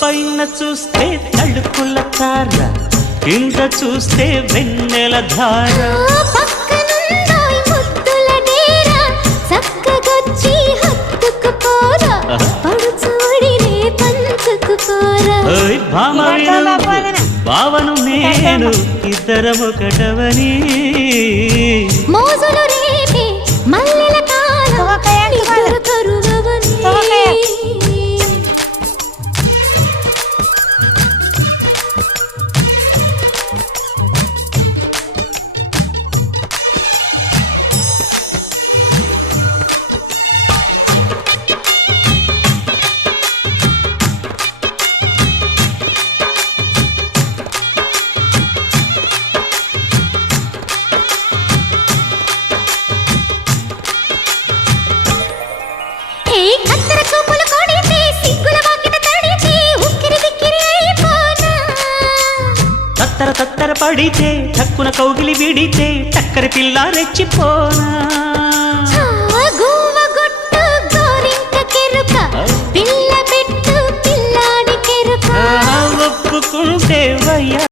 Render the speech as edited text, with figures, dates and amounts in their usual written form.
పైన చూస్తే తడుకుల తార, కింద చూస్తే వెన్నెల ధార. పక్కనుందోయ్ ముద్దుల డేరా, చక్కగొచ్చి హత్తుకుపోరా, పడుచోడినే పంచుకుపోరా. భావను నేను ఇద్దరమొకటవని మోజులు రేపే మల్లెల కాలం ఇద్దరు కరువవని. తత్తర తత్తర పడితే చక్కున కౌగిలి విడితే చక్కరి పిల్ల రెచ్చిపోనా.